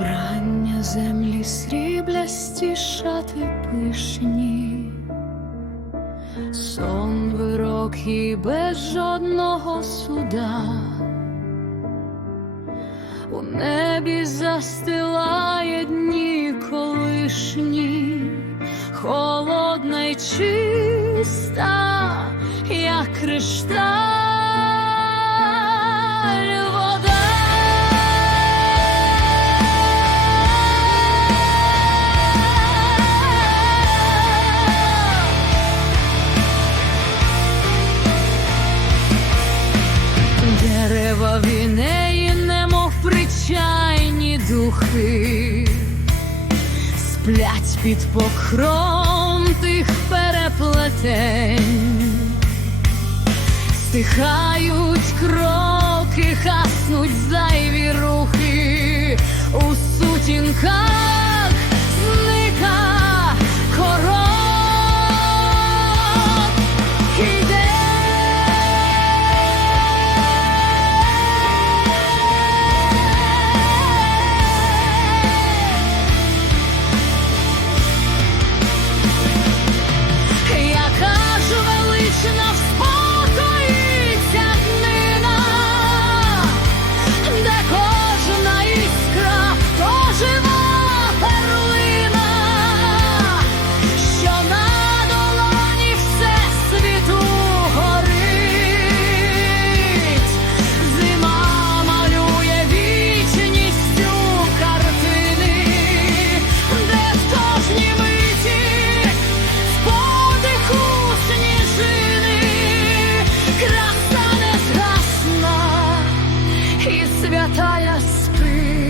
мене землі сріблясті шати пишні, сон вирок і без жодного суда. У небі застилає дні колишні, холодна й чиста, як кришталь Дерева вінеї, немов причайні духи, сплять під покром тих переплетень, стихають кроки, хаснуть зайві рухи у сутінках святая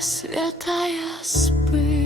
святая спить.